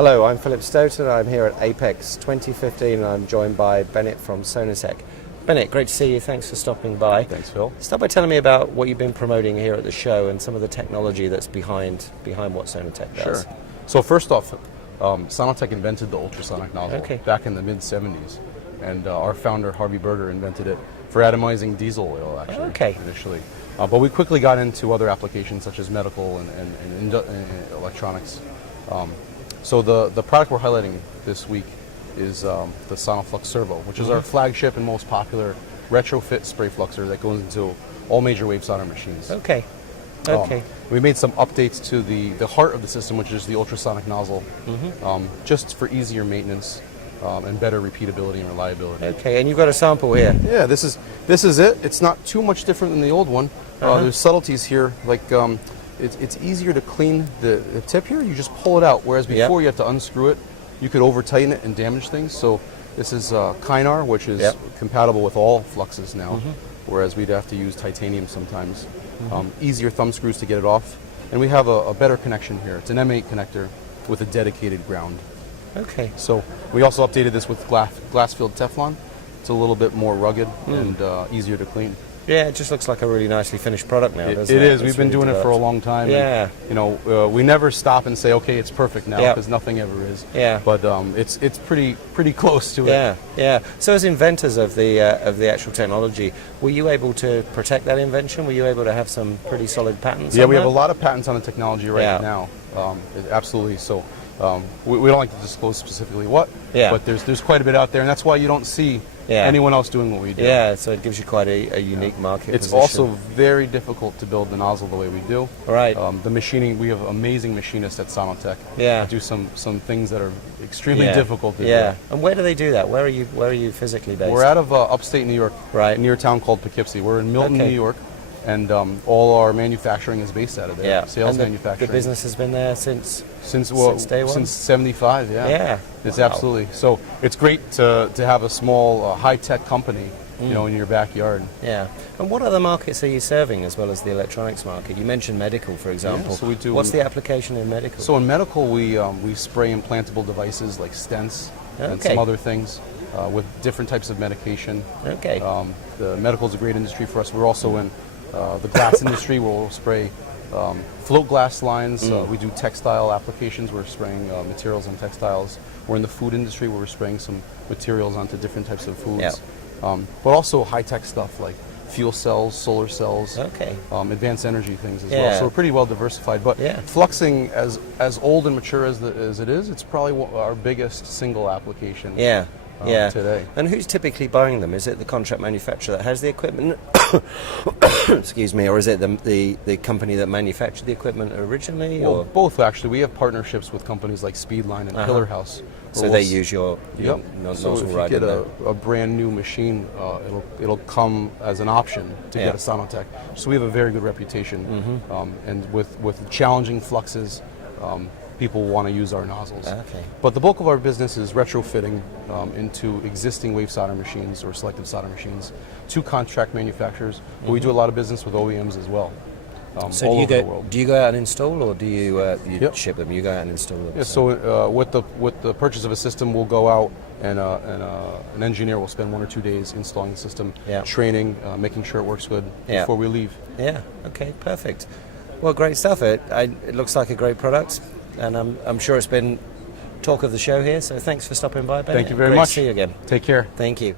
Hello, I'm Philip Stoten. I'm here at APEX 2015 and I'm joined by Bennet from Sono-Tek. Bennet, great to see you. Thanks for stopping by. Thanks, Phil. Start by telling me about what you've been promoting here at the show and some of the technology that's behind what Sono-Tek does. Sure. So first off, Sono-Tek invented the ultrasonic nozzle back in the mid-'70s. And our founder, Harvey Berger, invented it for atomizing diesel oil, actually, initially. But we quickly got into other applications such as medical and electronics. So the product we're highlighting this week is the SonoFlux Servo, which is our flagship and most popular retrofit spray fluxer that goes into all major wave solder machines. We made some updates to the heart of the system, which is the ultrasonic nozzle, just for easier maintenance and better repeatability and reliability. Okay, and you've got a sample here. Yeah, this is it. It's not too much different than the old one. There's subtleties here, like it's easier to clean the tip here. You just pull it out, whereas before you have to unscrew it. You could over tighten it and damage things. So this is Kynar, which is compatible with all fluxes now, whereas we'd have to use titanium sometimes. Easier thumb screws to get it off. And we have a better connection here. It's an M8 connector with a dedicated ground. Okay. So we also updated this with glass-filled Teflon. It's a little bit more rugged and easier to clean. Yeah, it just looks like a really nicely finished product now, doesn't it? It is. It's We've been doing it for a long time. Yeah. And, you know, we never stop and say, okay, it's perfect now, because nothing ever is. Yeah. But it's pretty close to it. Yeah, yeah. So as inventors of the actual technology, were you able to protect that invention? Were you able to have some pretty solid patents? Yeah, on we that? have a lot of patents on the technology right now. Absolutely. So we don't like to disclose specifically what, but there's quite a bit out there, and that's why you don't see anyone else doing what we do. Yeah, so it gives you quite a unique market It's position. also very difficult to build the nozzle the way we do. Right. The machining, we have amazing machinists at Sono-Tek. Yeah. Do some things that are extremely difficult to do. Yeah. And where do they do that? Where are you physically based? We're out of upstate New York, near a town called Poughkeepsie. We're in Milton, New York. And all our manufacturing is based out of there. Yeah. Sales and manufacturing. The business has been there since day one? Since 75, Yeah. It's absolutely. So it's great to have a small high-tech company, you know, in your backyard. Yeah. And what other markets are you serving as well as the electronics market? You mentioned medical, for example. Yeah, so we do. What's the application in medical? So in medical, we spray implantable devices like stents and some other things with different types of medication. Okay. The medical is a great industry for us. We're also in the glass industry, where we'll spray float glass lines. We do textile applications. We're spraying materials on textiles. We're in the food industry, where we're spraying some materials onto different types of foods. But also high-tech stuff like fuel cells, solar cells, advanced energy things as well. So we're pretty well diversified. But fluxing, as old and mature as it is, it's probably our biggest single application. Today. And who's typically buying them? Is it the contract manufacturer that has the equipment? Excuse me, or is it the company that manufactured the equipment originally? Well, both actually. We have partnerships with companies like Speedline and Pillar House. So they use your nozzle. So if you get a brand new machine, it'll come as an option to get a Sono-Tek. So we have a very good reputation, and with challenging fluxes. People want to use our nozzles. But the bulk of our business is retrofitting into existing wave solder machines or selective solder machines to contract manufacturers. But we do a lot of business with OEMs as well. So all over the world. Do you go out and install, or do you ship them? You go out and install them. Yeah. So with the purchase of a system, we'll go out and an engineer will spend 1 or 2 days installing the system, training, making sure it works good before we leave. Yeah. Okay. Perfect. Well, great stuff. It looks like a great product. And I'm sure it's been talk of the show here, so thanks for stopping by, Bennet. Thank you very much. To see you again. Take care. Thank you.